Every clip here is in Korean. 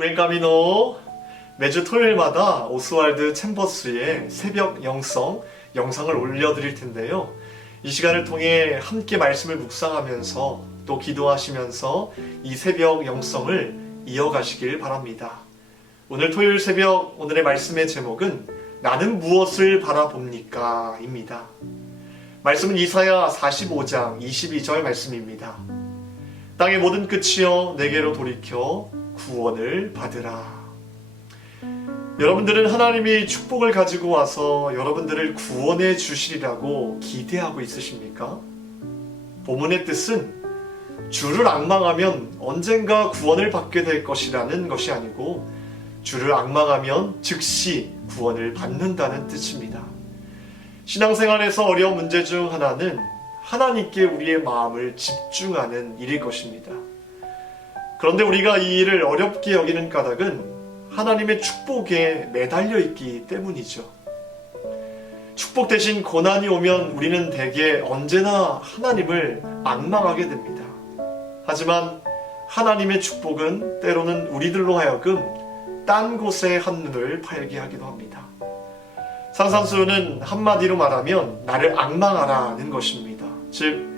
브랭카미노 매주 토요일마다 오스왈드 챔버스의 새벽 영성 영상을 올려드릴 텐데요. 이 시간을 통해 함께 말씀을 묵상하면서 또 기도하시면서 이 새벽 영성을 이어가시길 바랍니다. 오늘 토요일 새벽 오늘의 말씀의 제목은 나는 무엇을 바라봅니까? 입니다. 말씀은 이사야 45장 22절 말씀입니다. 땅의 모든 끝이여 내게로 돌이켜 구원을 받으라. 여러분들은 하나님이 축복을 가지고 와서 여러분들을 구원해 주시리라고 기대하고 있으십니까? 본문의 뜻은 주를 앙망하면 언젠가 구원을 받게 될 것이라는 것이 아니고 주를 앙망하면 즉시 구원을 받는다는 뜻입니다. 신앙생활에서 어려운 문제 중 하나는 하나님께 우리의 마음을 집중하는 일일 것입니다. 그런데 우리가 이 일을 어렵게 여기는 까닭은 하나님의 축복에 매달려 있기 때문이죠. 축복 대신 고난이 오면 우리는 대개 언제나 하나님을 앙망하게 됩니다. 하지만 하나님의 축복은 때로는 우리들로 하여금 딴 곳에 한눈을 팔게 하기도 합니다. 산산수훈은 한마디로 말하면 나를 앙망하라는 것입니다. 즉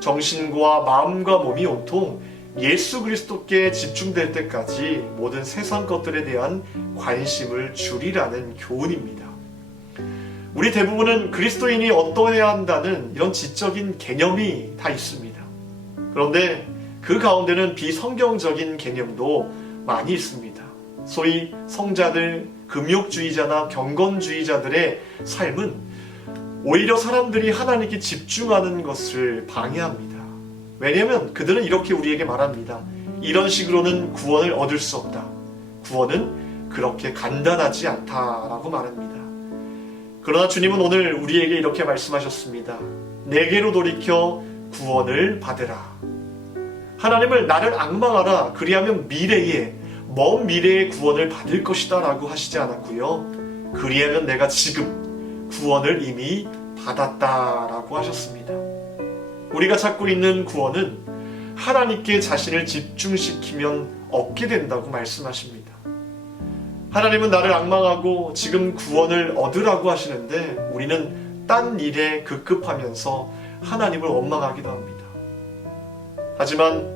정신과 마음과 몸이 온통 예수 그리스도께 집중될 때까지 모든 세상 것들에 대한 관심을 줄이라는 교훈입니다. 우리 대부분은 그리스도인이 어떠해야 한다는 이런 지적인 개념이 다 있습니다. 그런데 그 가운데는 비성경적인 개념도 많이 있습니다. 소위 성자들, 금욕주의자나 경건주의자들의 삶은 오히려 사람들이 하나님께 집중하는 것을 방해합니다. 왜냐하면 그들은 이렇게 우리에게 말합니다. 이런 식으로는 구원을 얻을 수 없다. 구원은 그렇게 간단하지 않다라고 말합니다. 그러나 주님은 오늘 우리에게 이렇게 말씀하셨습니다. 내게로 돌이켜 구원을 받으라. 하나님을 나를 앙망하라. 그리하면 미래에 먼 미래의 구원을 받을 것이다 라고 하시지 않았고요. 그리하면 내가 지금 구원을 이미 받았다라고 하셨습니다. 우리가 찾고 있는 구원은 하나님께 자신을 집중시키면 얻게 된다고 말씀하십니다. 하나님은 나를 앙망하고 지금 구원을 얻으라고 하시는데 우리는 딴 일에 급급하면서 하나님을 원망하기도 합니다. 하지만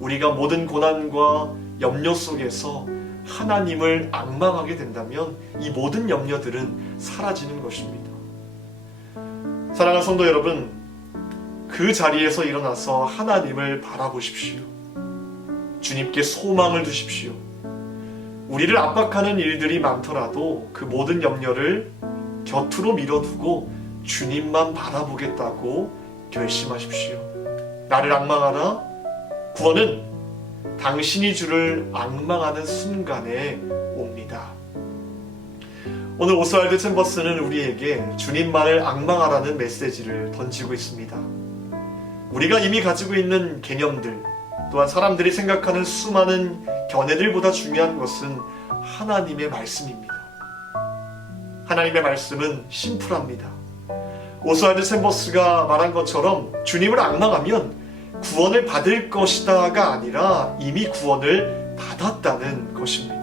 우리가 모든 고난과 염려 속에서 하나님을 앙망하게 된다면 이 모든 염려들은 사라지는 것입니다. 사랑하는 성도 여러분, 그 자리에서 일어나서 하나님을 바라보십시오. 주님께 소망을 두십시오. 우리를 압박하는 일들이 많더라도 그 모든 염려를 곁으로 밀어두고 주님만 바라보겠다고 결심하십시오. 나를 앙망하라. 구원은 당신이 주를 앙망하는 순간에 옵니다. 오늘 오스왈드 챔버스는 우리에게 주님만을 앙망하라는 메시지를 던지고 있습니다. 우리가 이미 가지고 있는 개념들, 또한 사람들이 생각하는 수많은 견해들보다 중요한 것은 하나님의 말씀입니다. 하나님의 말씀은 심플합니다. 오스왈드 챔버스가 말한 것처럼 주님을 앙망하면 구원을 받을 것이다가 아니라 이미 구원을 받았다는 것입니다.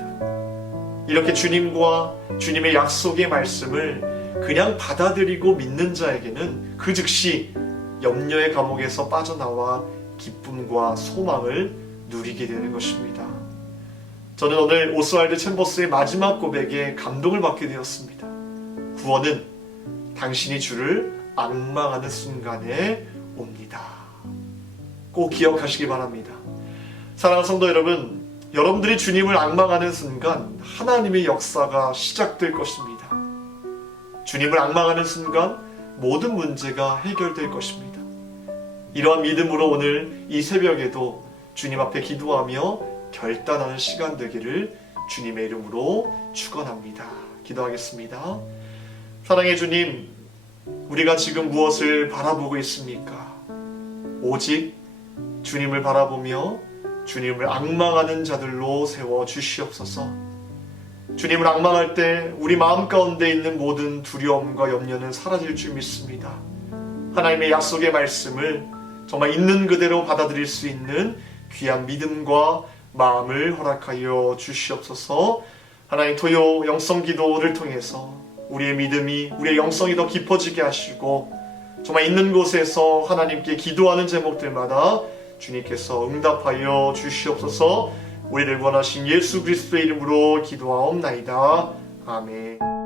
이렇게 주님과 주님의 약속의 말씀을 그냥 받아들이고 믿는 자에게는 그 즉시 염려의 감옥에서 빠져나와 기쁨과 소망을 누리게 되는 것입니다. 저는 오늘 오스왈드 챔버스의 마지막 고백에 감동을 받게 되었습니다. 구원은 당신이 주를 앙망하는 순간에 옵니다. 꼭 기억하시기 바랍니다. 사랑하는 성도 여러분, 여러분들이 주님을 앙망하는 순간 하나님의 역사가 시작될 것입니다. 주님을 앙망하는 순간 모든 문제가 해결될 것입니다. 이러한 믿음으로 오늘 이 새벽에도 주님 앞에 기도하며 결단하는 시간 되기를 주님의 이름으로 축원합니다. 기도하겠습니다. 사랑의 주님, 우리가 지금 무엇을 바라보고 있습니까? 오직 주님을 바라보며 주님을 앙망하는 자들로 세워 주시옵소서. 주님을 앙망할 때 우리 마음 가운데 있는 모든 두려움과 염려는 사라질 줄 믿습니다. 하나님의 약속의 말씀을 정말 있는 그대로 받아들일 수 있는 귀한 믿음과 마음을 허락하여 주시옵소서. 하나님, 토요 영성 기도를 통해서 우리의 믿음이, 우리의 영성이 더 깊어지게 하시고 정말 있는 곳에서 하나님께 기도하는 제목들마다 주님께서 응답하여 주시옵소서. 우리를 원하신 예수 그리스도의 이름으로 기도하옵나이다. 아멘.